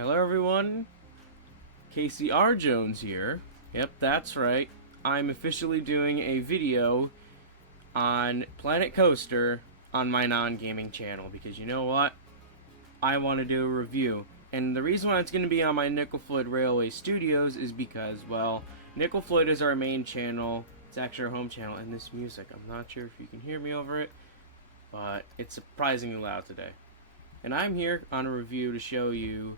Hello everyone, Casey R. Jones here. Yep, that's right. I'm officially doing a video on Planet Coaster on my non-gaming channel because you know what? I want to do a review. And the reason why it's going to be on my Nickel Floyd Railway Studios is because, well, Nickel Floyd is our main channel. It's actually our home channel, and this music, I'm not sure if you can hear me over it, but it's surprisingly loud today. And I'm here on a review to show you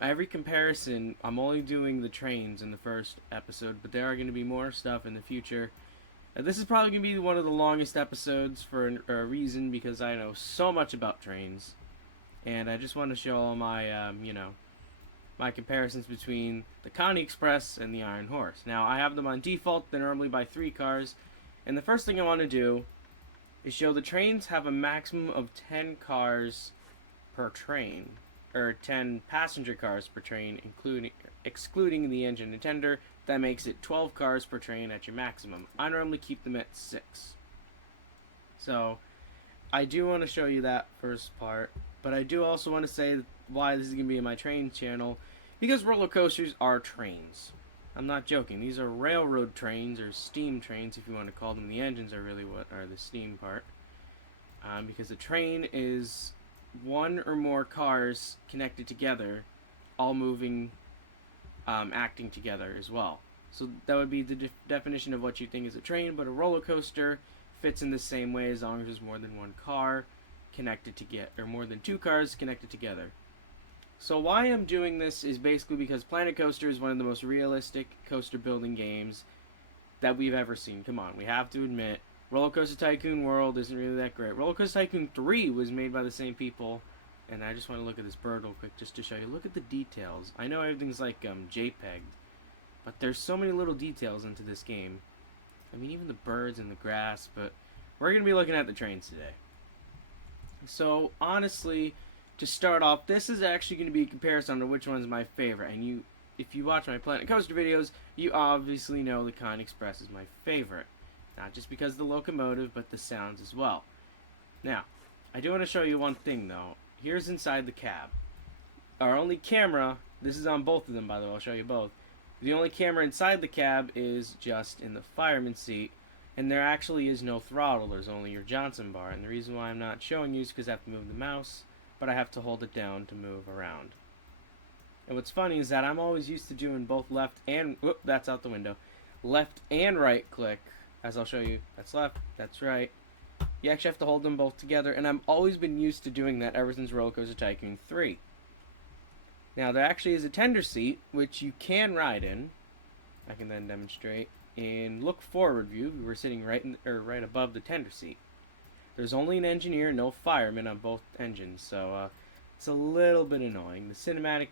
every comparison. I'm only doing the trains in the first episode, but there are going to be more stuff in the future. This is probably going to be one of the longest episodes for a reason, because I know so much about trains. And I just want to show all my, my comparisons between the Connie Express and the Iron Horse. Now, I have them on default. They normally buy 3 cars. And the first thing I want to do is show the trains have a maximum of 10 cars per train, or 10 passenger cars per train, excluding the engine and tender. That makes it 12 cars per train at your maximum. I normally keep them at 6. So I do want to show you that first part, but I do also want to say why this is going to be in my train channel, because roller coasters are trains. I'm not joking. These are railroad trains, or steam trains if you want to call them. The engines are really what are the steam part, because a train is one or more cars connected together, all moving, acting together as well. So that would be the definition of what you think is a train, but a roller coaster fits in the same way as long as there's more than one car connected together, or more than 2 cars connected together. So why I'm doing this is basically because Planet Coaster is one of the most realistic coaster building games that we've ever seen. Come on, we have to admit, Roller Coaster Tycoon World isn't really that great. Roller Coaster Tycoon 3 was made by the same people, and I just want to look at this bird real quick just to show you. Look at the details. I know everything's like JPEG, but there's so many little details into this game. I mean, even the birds and the grass, but we're going to be looking at the trains today. So, honestly, to start off, this is actually going to be a comparison to which one's my favorite. And if you watch my Planet Coaster videos, you obviously know the Connie Express is my favorite. Not just because of the locomotive, but the sounds as well. Now, I do want to show you one thing, though. Here's inside the cab. Our only camera, this is on both of them, by the way, I'll show you both. The only camera inside the cab is just in the fireman's seat, and there actually is no throttle. There's only your Johnson bar, and the reason why I'm not showing you is because I have to move the mouse, but I have to hold it down to move around. And what's funny is that I'm always used to doing both left and, whoop, that's out the window, left and right click. As I'll show you, that's left, that's right. You actually have to hold them both together, and I've always been used to doing that ever since Roller Coaster Tycoon 3. Now, there actually is a tender seat, which you can ride in. I can then demonstrate. In look forward view, we're sitting right above the tender seat. There's only an engineer, no fireman on both engines, so it's a little bit annoying. The cinematic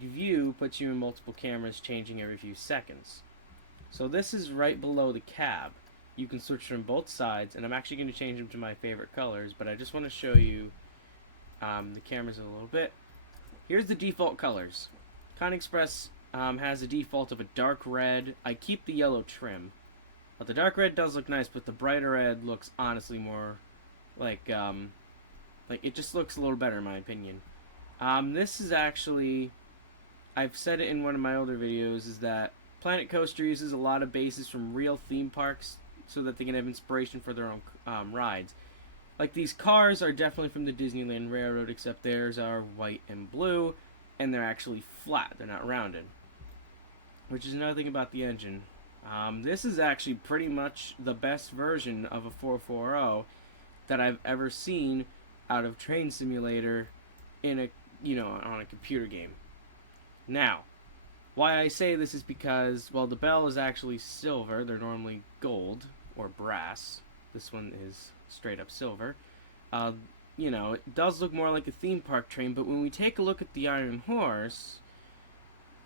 view puts you in multiple cameras, changing every few seconds. So this is right below the cab. You can switch from both sides, and I'm actually going to change them to my favorite colors, but I just want to show you the cameras a little bit. Here's the default colors. Connie Express has a default of a dark red. I keep the yellow trim. But the dark red does look nice, but the brighter red looks honestly more like it just looks a little better in my opinion. This is actually, I've said it in one of my older videos, is that Planet Coaster uses a lot of bases from real theme parks so that they can have inspiration for their own rides. Like, these cars are definitely from the Disneyland Railroad, except theirs are white and blue, and they're actually flat. They're not rounded. Which is another thing about the engine. This is actually pretty much the best version of a 440 that I've ever seen out of Train Simulator in on a computer game. Now, why I say this is because, well, the bell is actually silver. They're normally gold or brass. This one is straight up silver. It does look more like a theme park train, but when we take a look at the Iron Horse,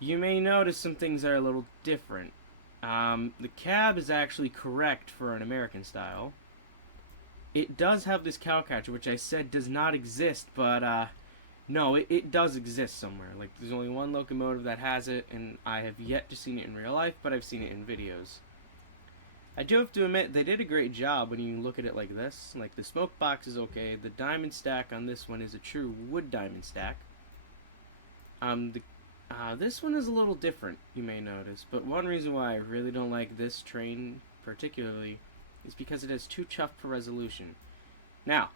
you may notice some things that are a little different. The cab is actually correct for an American style. It does have this cow catcher, which I said does not exist, but no, it does exist somewhere. Like, there's only one locomotive that has it, and I have yet to see it in real life, but I've seen it in videos. I do have to admit, they did a great job when you look at it like this. Like, the smoke box is okay. The diamond stack on this one is a true wood diamond stack. This one is a little different, you may notice, but one reason why I really don't like this train particularly is because it has 2 chuff per resolution. Now,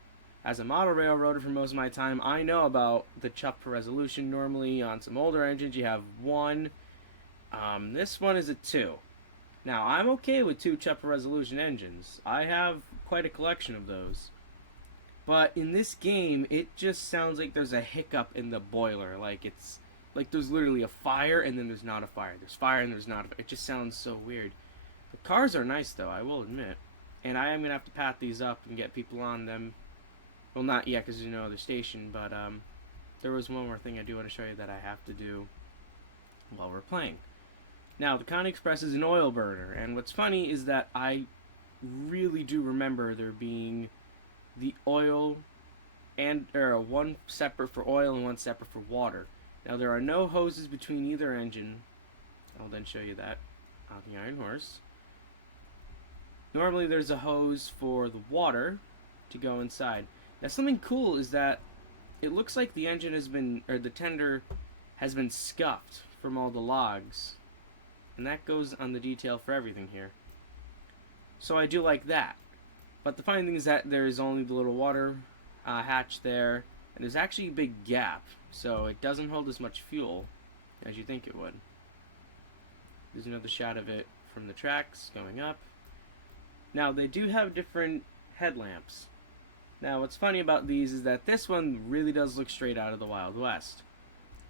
as a model railroader for most of my time, I know about the chuff per resolution. Normally, on some older engines, you have 1. This one is a 2. Now, I'm okay with 2 chuff per resolution engines. I have quite a collection of those. But in this game, it just sounds like there's a hiccup in the boiler. Like there's literally a fire and then there's not a fire. There's fire and there's not a fire. It just sounds so weird. The cars are nice though, I will admit. And I am going to have to pat these up and get people on them. Well, not yet because there's no other station, but there was one more thing I do want to show you that I have to do while we're playing. Now, the Connie Express is an oil burner, and what's funny is that I really do remember there being the oil and one separate for oil and one separate for water. Now, there are no hoses between either engine. I'll then show you that on the Iron Horse. Normally, there's a hose for the water to go inside. Now, something cool is that it looks like the engine has been, or the tender has been scuffed from all the logs. And that goes on the detail for everything here. So I do like that. But the funny thing is that there is only the little water hatch there. And there's actually a big gap. So it doesn't hold as much fuel as you think it would. There's another shot of it from the tracks going up. Now, they do have different headlamps. Now, what's funny about these is that this one really does look straight out of the Wild West.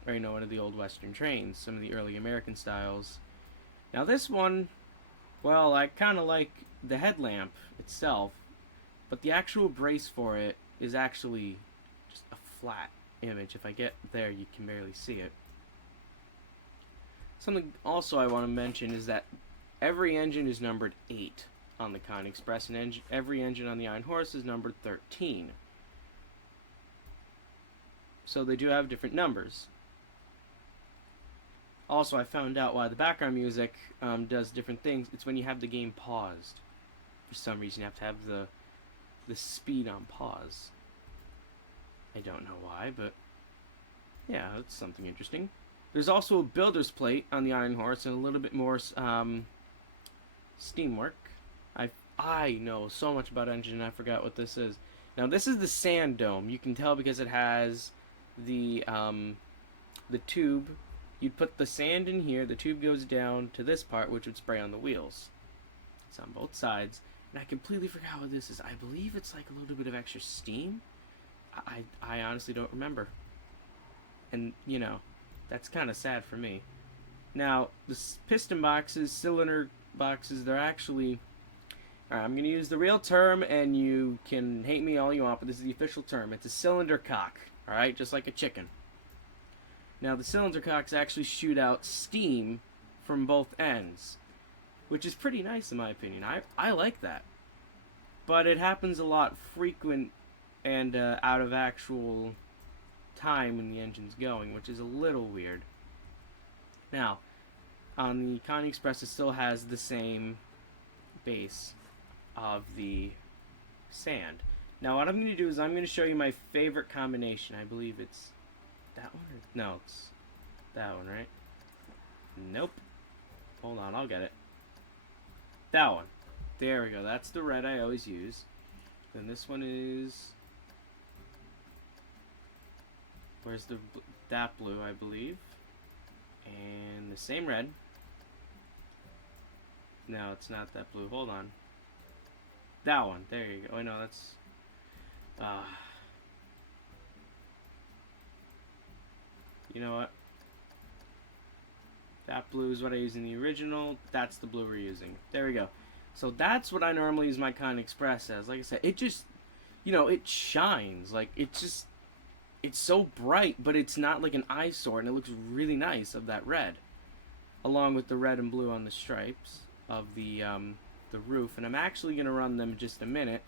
Or, one of the old Western trains. Some of the early American styles. Now, this one, well, I kind of like the headlamp itself. But the actual brace for it is actually just a flat image. If I get there, you can barely see it. Something also I want to mention is that every engine is numbered 8 on the Connie Express, and every engine on the Iron Horse is numbered 13. So they do have different numbers. Also, I found out why the background music does different things. It's when you have the game paused. For some reason, you have to have the speed on pause. I don't know why, but yeah, that's something interesting. There's also a builder's plate on the Iron Horse and a little bit more steam work. I know so much about engine and I forgot what this is. Now this is the sand dome. You can tell because it has the tube. You'd put the sand in here, the tube goes down to this part which would spray on the wheels. It's on both sides. And I completely forgot what this is. I believe it's like a little bit of extra steam. I honestly don't remember. And, that's kind of sad for me. Now, the piston boxes, cylinder boxes, they're actually... Alright, I'm going to use the real term, and you can hate me all you want, but this is the official term. It's a cylinder cock, alright? Just like a chicken. Now, the cylinder cocks actually shoot out steam from both ends, which is pretty nice in my opinion. I like that. But it happens a lot frequent and out of actual time when the engine's going, which is a little weird. Now, on the Connie Express, it still has the same base of the sand. Now, what I'm going to do is I'm going to show you my favorite combination. I believe it's that one? No, it's that one, right? Nope. Hold on, I'll get it. That one. There we go. That's the red I always use. Then this one is... Where's that blue, I believe. And the same red. No, it's not that blue. Hold on. That one. There you go. Oh, no, that's... You know what? That blue is what I use in the original. That's the blue we're using. There we go. So that's what I normally use my Connie Express as. Like I said, it just... it shines. Like, it's so bright, but it's not like an eyesore, and it looks really nice of that red. Along with the red and blue on the stripes of the roof. And I'm actually going to run them in just a minute.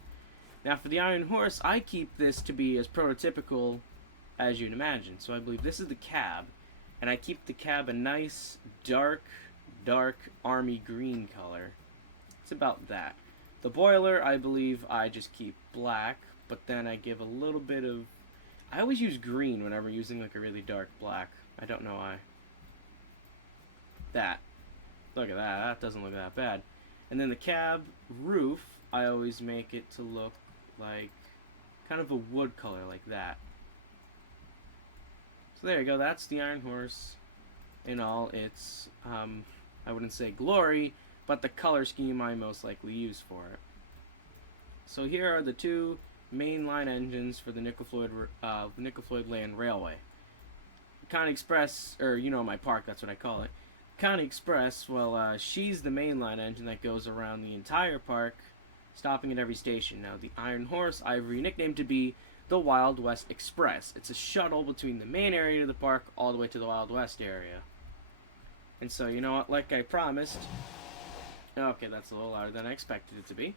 Now, for the Iron Horse, I keep this to be as prototypical as you'd imagine. So I believe this is the cab, and I keep the cab a nice, dark army green color. It's about that. The boiler, I believe I just keep black, but then I give a little bit of... I always use green whenever using like a really dark black. I don't know why. That. Look at that. That doesn't look that bad. And then the cab roof, I always make it to look like kind of a wood color like that. So there you go. That's the Iron Horse in all its, I wouldn't say glory, but the color scheme I most likely use for it. So here are the two mainline engines for the Nickel Floyd Land Railway. Connie Express, or you know my park, that's what I call it. Connie Express, well, she's the mainline engine that goes around the entire park, stopping at every station. Now, the Iron Horse, I've nicknamed to be the Wild West Express. It's a shuttle between the main area of the park all the way to the Wild West area. And so, you know what, like I promised... Okay, that's a little louder than I expected it to be.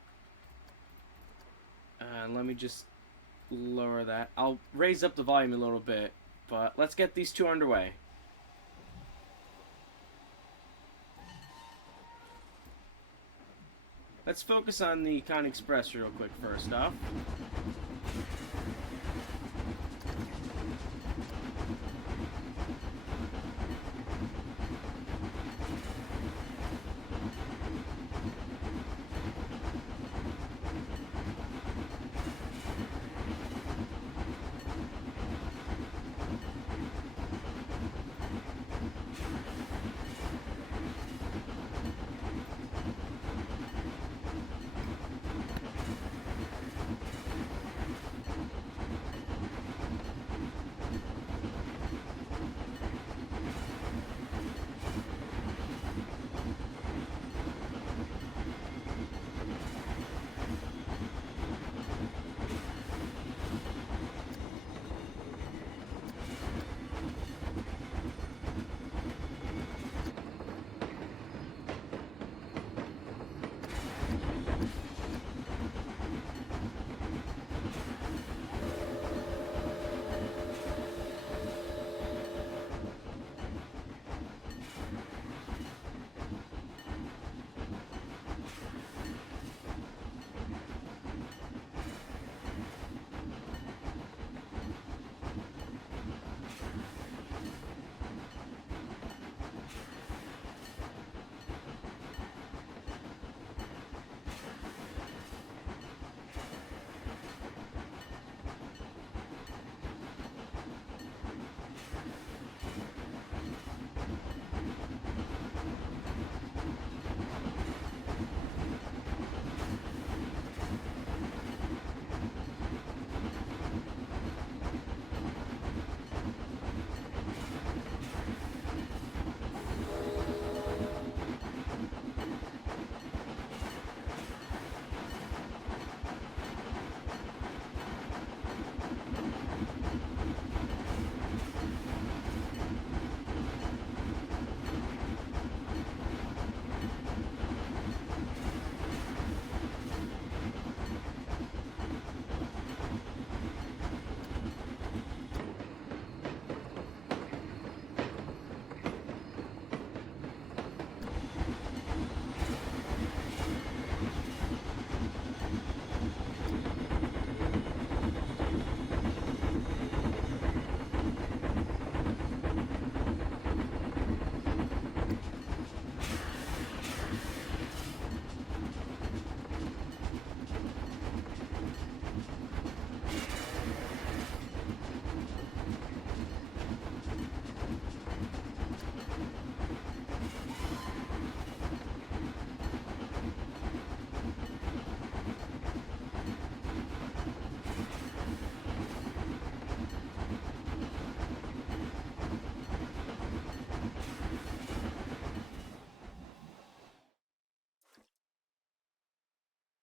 Let me just lower that. I'll raise up the volume a little bit, but let's get these two underway. Let's focus on the Connie Express real quick first off.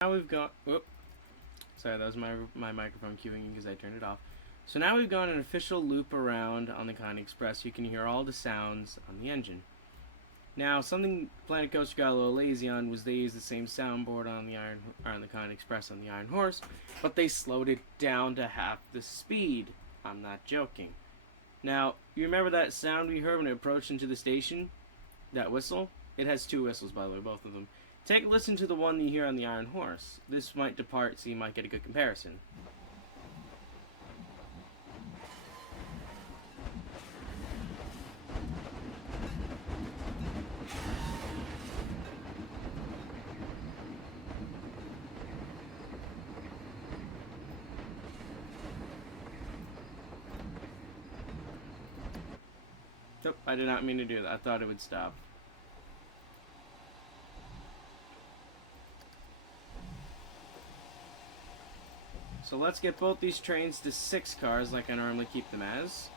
Now we've got... Whoop. Sorry, that was my microphone cueing because I turned it off. So now we've got an official loop around on the Connie Express. You can hear all the sounds on the engine. Now, something Planet Coaster got a little lazy on was they used the same soundboard on the Connie Express on the Iron Horse, but they slowed it down to half the speed. I'm not joking. Now, you remember that sound we heard when it approached into the station? That whistle? It has two whistles, by the way, both of them. Take a listen to the one you hear on the Iron Horse. This might depart, so you might get a good comparison. Nope, I did not mean to do that. I thought it would stop. So let's get both these trains to 6 cars like I normally keep them as.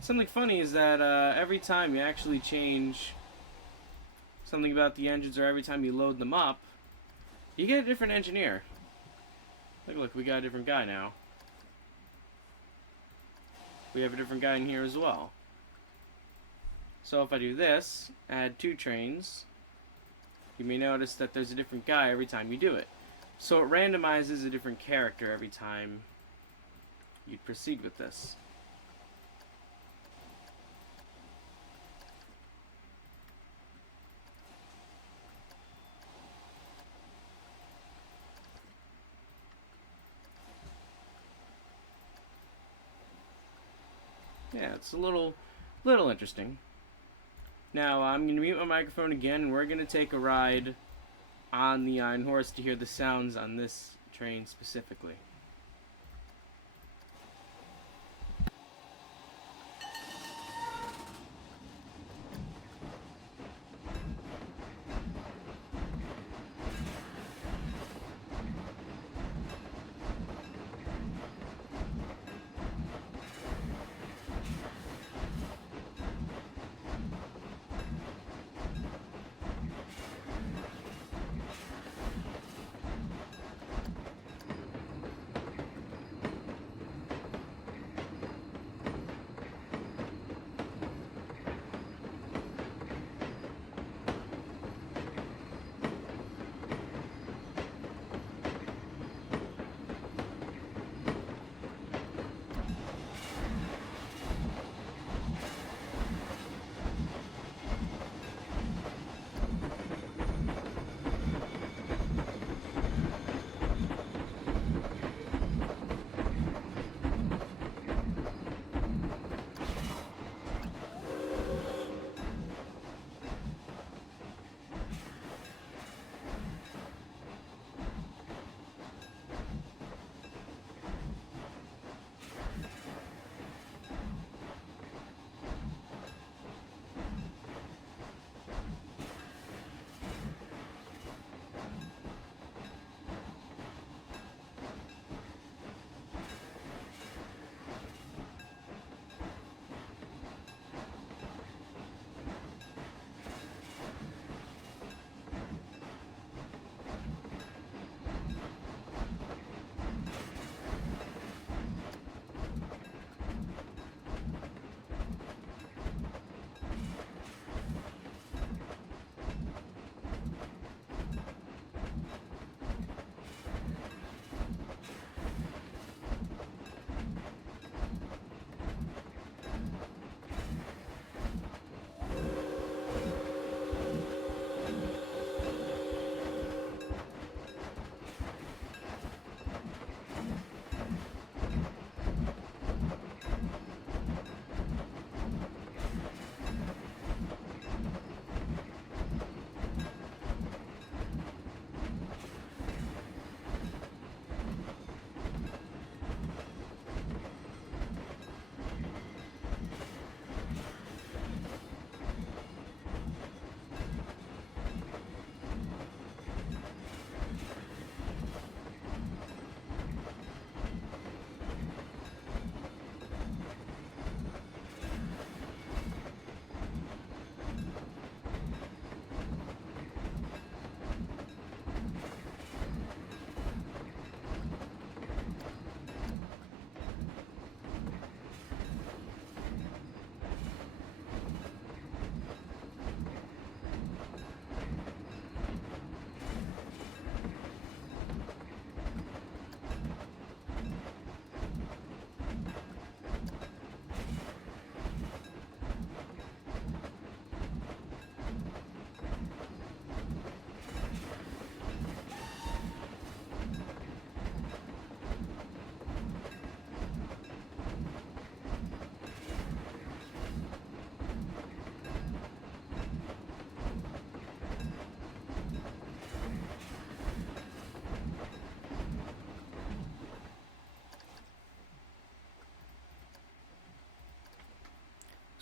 Something funny is that every time you actually change something about the engines, or every time you load them up, you get a different engineer. Look, we got a different guy now. We have a different guy in here as well. So if I do this, add 2 trains, you may notice that there's a different guy every time you do it. So it randomizes a different character every time you proceed with this. Yeah, it's a little interesting. Now, I'm going to mute my microphone again, and we're going to take a ride on the Iron Horse to hear the sounds on this train specifically.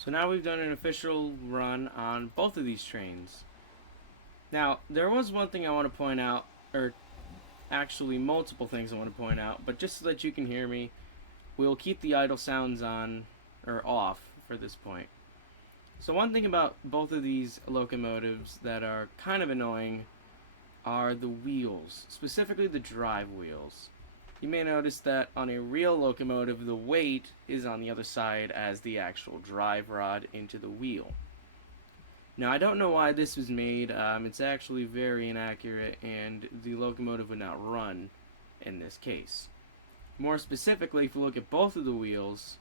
So now we've done an official run on both of these trains. Now, there was one thing I want to point out, or actually multiple things I want to point out, but just so that you can hear me, we'll keep the idle sounds on, or off, for this point. So one thing about both of these locomotives that are kind of annoying are the wheels, specifically the drive wheels. You may notice that on a real locomotive, the weight is on the other side as the actual drive rod into the wheel. Now, I don't know why this was made. It's actually very inaccurate, and the locomotive would not run in this case. More specifically, if you look at both of the wheels,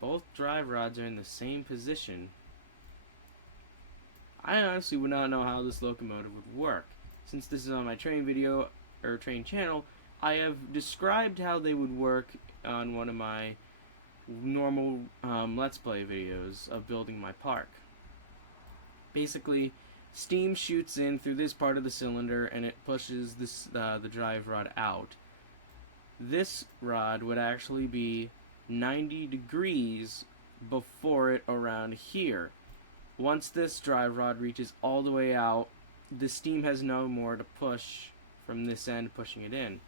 both drive rods are in the same position. I honestly would not know how this locomotive would work. Since this is on my train video, or train channel, I have described how they would work on one of my normal Let's Play videos of building my park. Basically, steam shoots in through this part of the cylinder and it pushes the drive rod out. This rod would actually be 90 degrees before it around here. Once this drive rod reaches all the way out, the steam has no more to push from this end, pushing it in.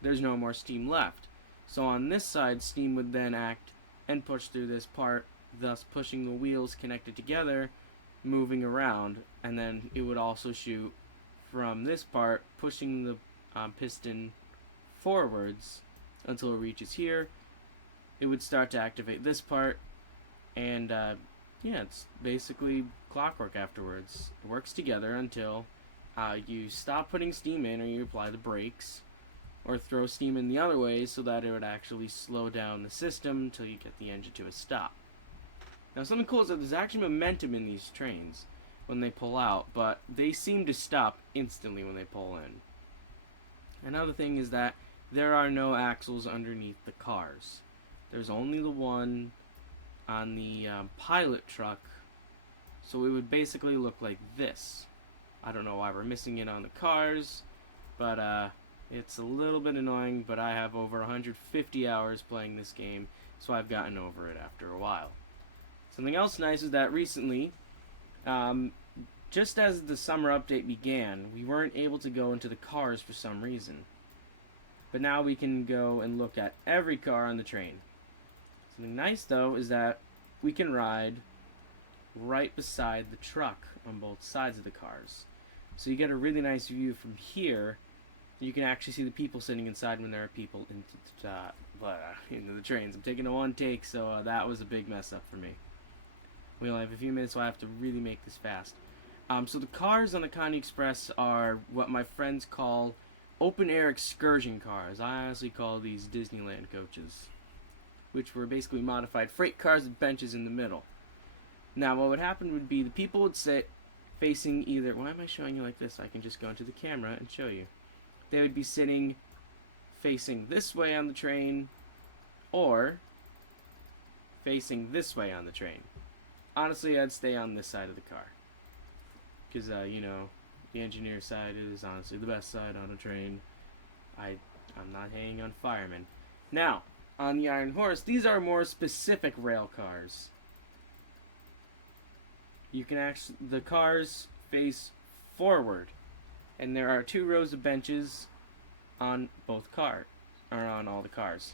There's no more steam left. So on this side, steam would then act and push through this part, thus pushing the wheels connected together, moving around, and then it would also shoot from this part, pushing the piston forwards until it reaches here. It would start to activate this part, and yeah, it's basically clockwork afterwards. It works together until you stop putting steam in, or you apply the brakes, or throw steam in the other way so that it would actually slow down the system until you get the engine to a stop. Now, something cool is that there's actually momentum in these trains when they pull out, but they seem to stop instantly when they pull in. Another thing is that there are no axles underneath the cars. There's only the one on the pilot truck, so it would basically look like this. I don't know why we're missing it on the cars, but it's a little bit annoying, but I have over 150 hours playing this game, so I've gotten over it after a while. Something else nice is that recently, just as the summer update began, we weren't able to go into the cars for some reason. But now we can go and look at every car on the train. Something nice, though, is that we can ride right beside the truck on both sides of the cars. So you get a really nice view from here. You can actually see the people sitting inside when there are people into the trains. I'm taking a one take, so that was a big mess up for me. We only have a few minutes, so I have to really make this fast. So the cars on the Connie Express are what my friends call open-air excursion cars. I honestly call these Disneyland coaches, which were basically modified freight cars with benches in the middle. Now, what would happen would be the people would sit facing either... Why am I showing you like this? I can just go into the camera and show you. They would be sitting facing this way on the train, or facing this way on the train. Honestly, I'd stay on this side of the car, because, you know, the engineer side is honestly the best side on a train. I'm not hanging on firemen. Now, on the Iron Horse, these are more specific rail cars. You can actually, the cars face forward, and there are 2 rows of benches on both cars, or on all the cars.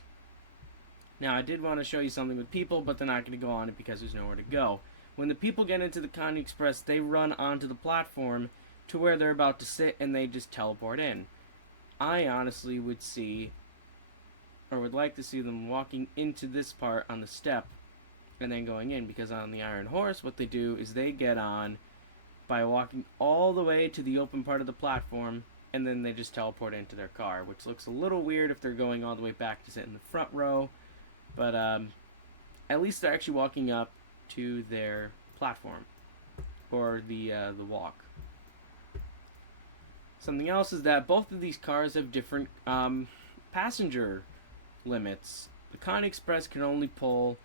Now, I did want to show you something with people, but they're not going to go on it because there's nowhere to go. When the people get into the Connie Express, they run onto the platform to where they're about to sit, and they just teleport in. I honestly would see, or would like to see them walking into this part on the step, and then going in, because on the Iron Horse, what they do is they get on by walking all the way to the open part of the platform, and then they just teleport into their car, which looks a little weird if they're going all the way back to sit in the front row, but at least they're actually walking up to their platform, or the walk. Something else is that both of these cars have different passenger limits. The Connie Express can only pull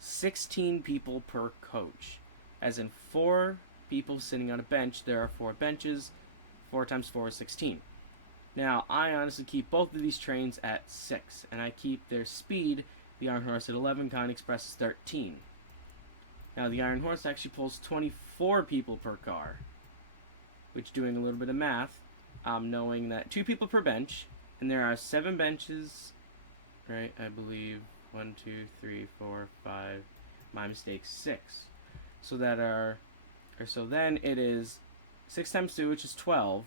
16 people per coach, as in 4 people sitting on a bench. There are 4 benches. 4 times 4 is 16. Now, I honestly keep both of these trains at 6, and I keep their speed The Iron Horse at 11, Connie Express is 13. Now the Iron Horse actually pulls 24 people per car, which, doing a little bit of math, knowing that 2 people per bench, and there are 7 benches, right? I believe 1, 2, 3, 4, 5. My mistake, 6. So so then it is 6 times 2, which is 12.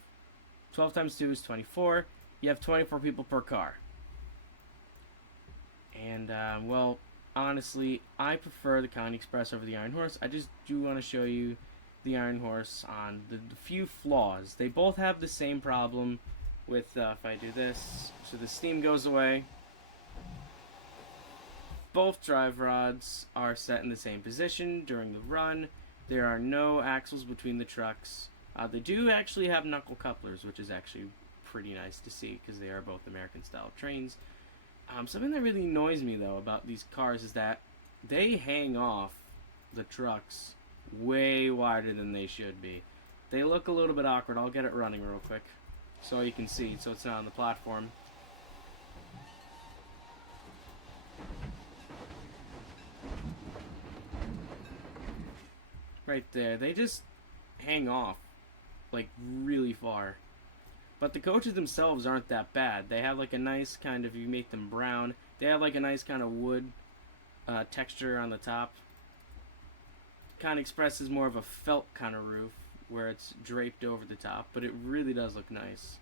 12 times 2 is 24. You have 24 people per car. And, well, honestly, I prefer the Connie Express over the Iron Horse. I just do want to show you the Iron Horse on the few flaws. They both have the same problem with, if I do this, so the steam goes away. Both drive rods are set in the same position during the run. There are no axles between the trucks. They do actually have knuckle couplers, which is actually pretty nice to see because they are both American-style trains. Something that really annoys me, though, about these cars is that they hang off the trucks way wider than they should be. They look a little bit awkward. I'll get it running real quick so you can see, so it's not on the platform. Right there. They just hang off, like, really far. But the coaches themselves aren't that bad. They have like a nice kind of, you make them brown, they have like a nice kind of wood texture on the top. Connie Express is more of a felt kind of roof where it's draped over the top, but it really does look nice.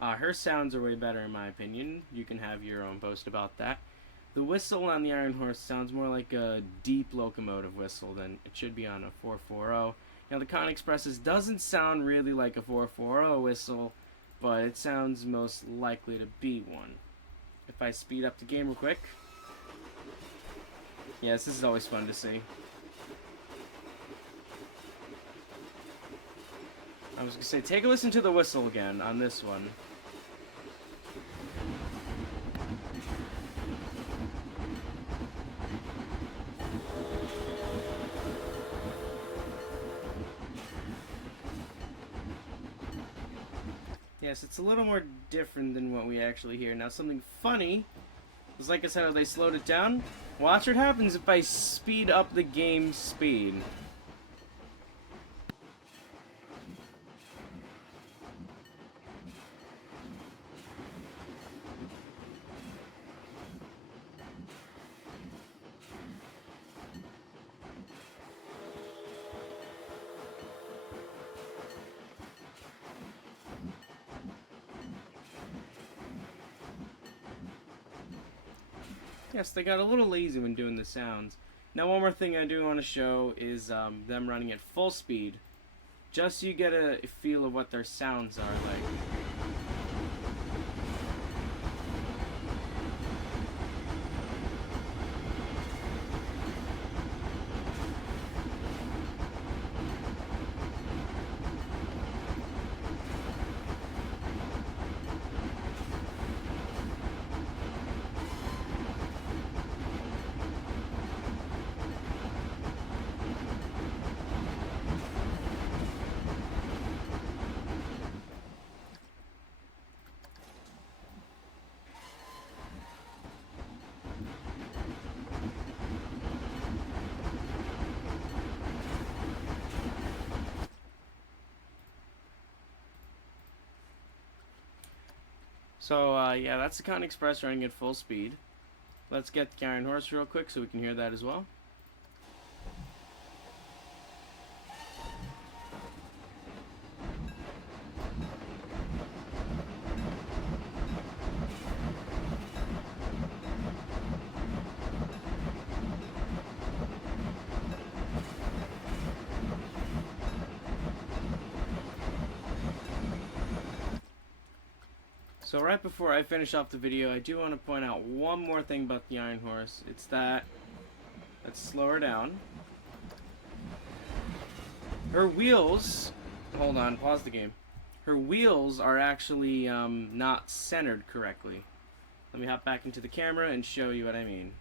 Her sounds are way better in my opinion. You can have your own post about that. The whistle on the Iron Horse sounds more like a deep locomotive whistle than it should be on a 440. Now the Connie Express's doesn't sound really like a 440 whistle, but it sounds most likely to be one. If I speed up the game real quick. Yes, this is always fun to see. I was going to say, take a listen to the whistle again on this one. Yes, it's a little more different than what we actually hear. Now, something funny is, like I said, how they slowed it down. Watch what happens if I speed up the game speed. Yes, they got a little lazy when doing the sounds. Now, one more thing I do want to show is them running at full speed, just so you get a feel of what their sounds are like. So, yeah, that's the Connie Express running at full speed. Let's get the Iron Horse real quick so we can hear that as well. So right before I finish off the video, I do want to point out one more thing about the Iron Horse. It's that, let's slow her down. Her wheels, hold on, pause the game. Her wheels are actually not centered correctly. Let me hop back into the camera and show you what I mean.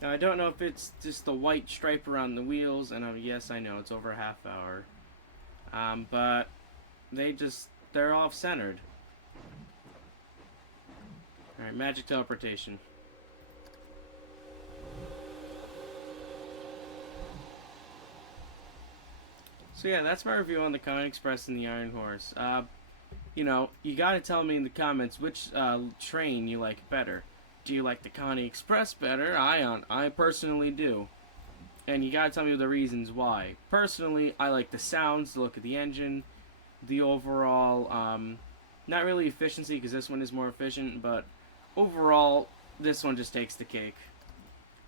Now Now, I don't know if it's just the white stripe around the wheels, and yes, I know it's over a half hour. But they're off-centered. Alright, magic teleportation. So yeah, that's my review on the Connie Express and the Iron Horse. You know, you gotta tell me in the comments which train you like better. Do you like the Connie Express better? I personally do. And you gotta tell me the reasons why. Personally, I like the sounds, the look of the engine, the overall, not really efficiency, because this one is more efficient, but overall, this one just takes the cake.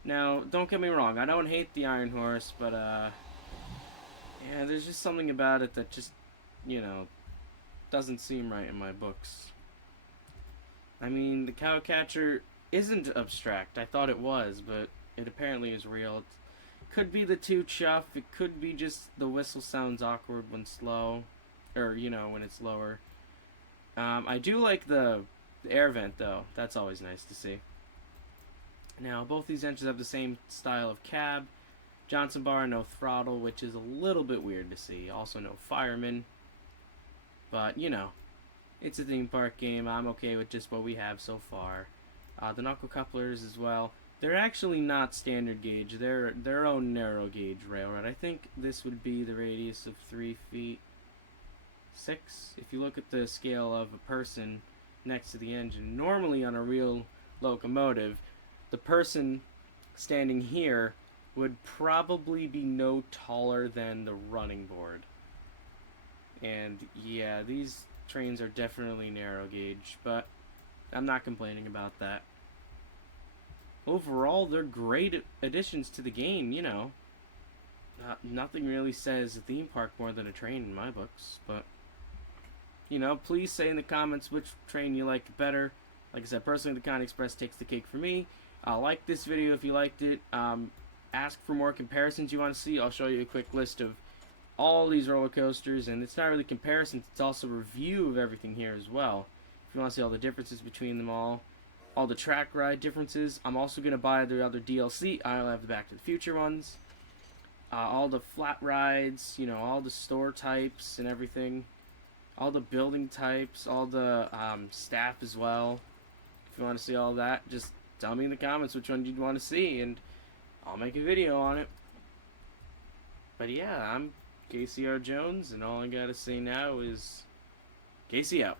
Now, don't get me wrong, I don't hate the Iron Horse, but, yeah, there's just something about it that just, you know, doesn't seem right in my books. I mean, the cowcatcher isn't abstract. I thought it was, but it apparently is real. It could be the too chuff. It could be just the whistle sounds awkward when slow, or, you know, when it's lower. I do like the air vent, though. That's always nice to see. Now, both these engines have the same style of cab. Johnson bar, no throttle, which is a little bit weird to see. Also, no fireman. But, you know, it's a theme park game. I'm okay with just what we have so far. The knuckle couplers as well. They're actually not standard gauge. They're their own narrow gauge railroad. I think this would be the radius of 3 feet 6. If you look at the scale of a person next to the engine. Normally on a real locomotive, the person standing here would probably be no taller than the running board. And yeah, these trains are definitely narrow gauge, but I'm not complaining about that. Overall, they're great additions to the game, you know. Nothing really says a theme park more than a train in my books, but, you know, please say in the comments which train you liked better. Like I said, personally, the Connie Express takes the cake for me. Like this video if you liked it. Ask for more comparisons you want to see. I'll show you a quick list of all these roller coasters, and it's not really comparisons, it's also a review of everything here as well. If you want to see all the differences between them all the track ride differences. I'm also going to buy the other DLC. I'll have the Back to the Future ones. All the flat rides, you know, all the store types and everything. All the building types, all the staff as well. If you want to see all that, just tell me in the comments which one you'd want to see, and I'll make a video on it. But yeah, I'm KCR Jones, and all I gotta say now is Casey out.